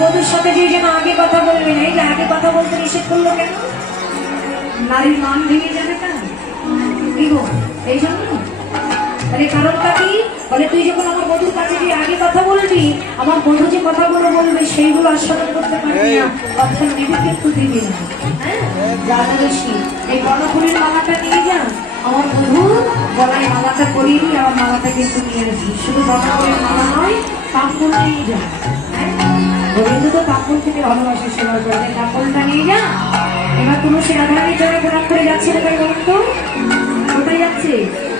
বধুর সাথে যে যেন আগে কথা বলবে না এই যে আগে কথা বলতে নিষেধ করল কেন? নারীর মান ভেঙে যাবে তা কি গো এই জন্য? তাহলে কারণটা কি? বলে তুই যখন আমার বধুর কাছে গিয়ে আগে কথা বলবি আমার বধু যে কথাগুলো বলবে সেইগুলো আস্বাদন করতে পারবি না কথা নিবি কিন্তু দিবি না। হ্যাঁ? ঋষি এই গণপুরীর মালাটা নিয়ে যা। আমার বধু গলায় মালাটা দিয়ে আমার মালাটা কিন্তু নিয়ে আসবি। শুধু গণপুরীর মালা নয় কাপড় নিয়ে যা। হ্যাঁ? গোবিন্দ তো কাপড় থেকে ভালোবাসে কাপড়টা নিয়ে যা, এবার কোনো সে জন্য করে যাচ্ছে না বলুন কোথায় যাচ্ছে?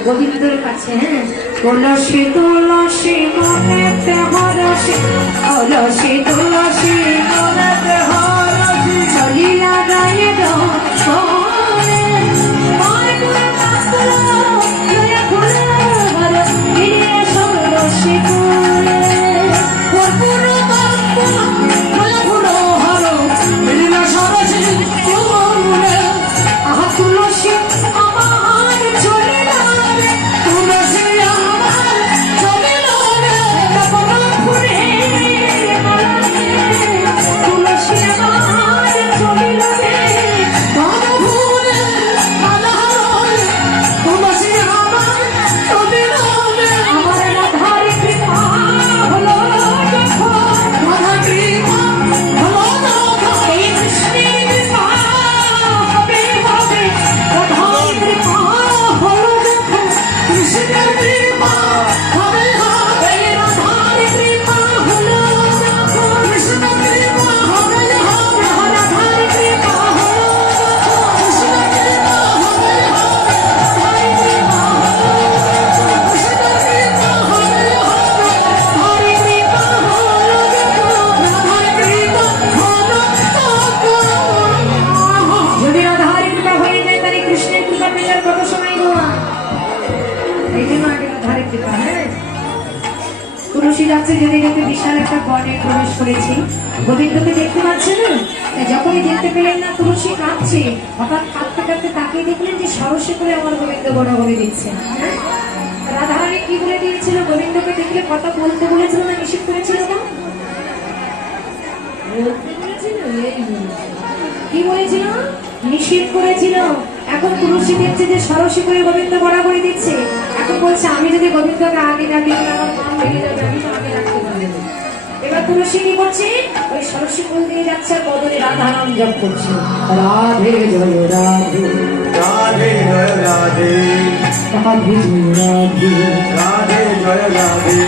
গোবিন্দর কাছে হ্যাঁ? তুলসী তুলসী মনেতে হরসি তুলসী তুলসী মনেতে হরসি চলি লাগাই দোষরে বিশাল একটা বনে প্রবেশ করেছি। গোবিন্দকে দেখতে পাচ্ছেন না? যখনই দেখতে পেলেন না হঠাৎ তাকিয়ে দেখলেন যে সারসে করে আমার গোবিন্দ গড়াগড়ি দিচ্ছে হ্যাঁ? রাধারানী কি বলে দিয়েছিল? গোবিন্দকে দেখলে কথা বলতে বলেছিল না নিষেধ করেছিল না। কি বলেছিল? নিষেধ করেছিল। এখন তুলসী দেখছে যে সরসী করে গোবিন্দ বরাবরই দিচ্ছে। এখন বলছে, আমি যদি গোবিন্দকে আগে ডাকি তাহলে আমার নাম বেড়ে যাবে, আমি এবার তুলসী কি করছে? ওই সরস্বী ফুল দিয়ে যাচ্ছে আর বদলে রাধা রাধে জয় রাধে রাধে জয়, রাধে রাধে জয়, রাধে। রাধে জয়, রাধে।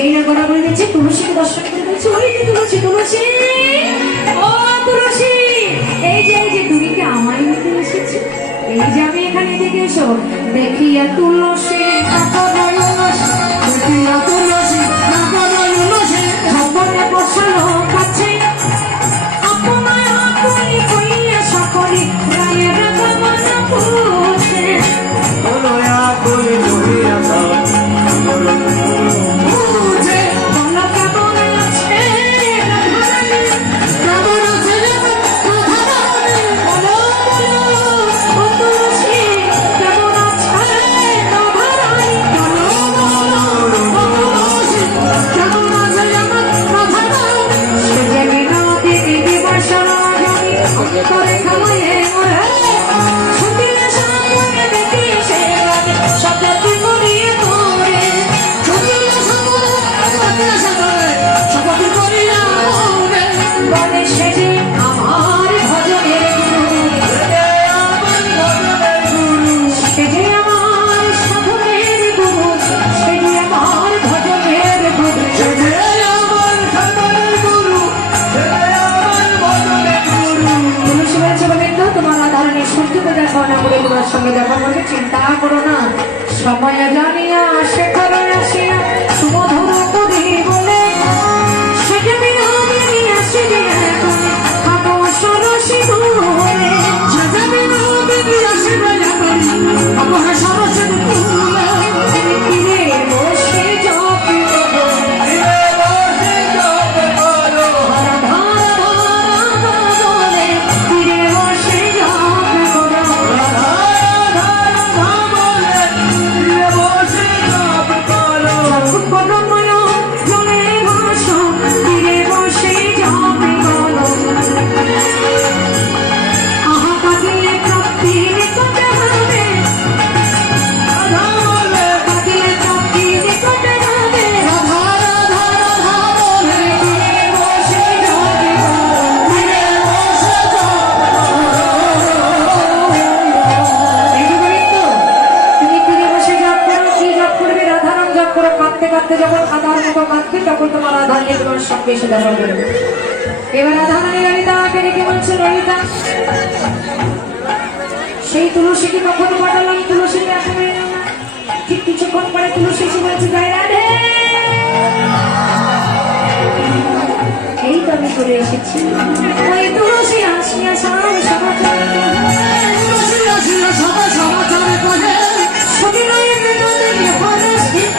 যেই না গড়া বলে দিচ্ছে তুলসীকে দর্শকদের বলছে ওই যে তুলসী তুলসী। ও, তুলসী। এই যে এই যে, তুমি কি আমায় নিতে এসেছ? এই যে, আমি এখানে দেখে এসো। দেখিয়া তুলসী কাপড় তুলসী দেখিয়া যখন বাঁধবে তখন তোমার আধারকে তোমার সঙ্গে সেটা হবে। এবার আধারানি ললিতাকে ডেকে বলছে ললিতা সেই তুলসী কি কখনো পাঠালাম তুলসী এখন ঠিক কিছুক্ষণ পরে তুলসী এসে বলছে, তাই রাধে এই তো আমি চলে এসেছি। ওই তুলসী আসিয়া সার সমাচার তুলসী আসিয়া সমাচার করে সতীরায় বিনোদিনী হরে স্থিত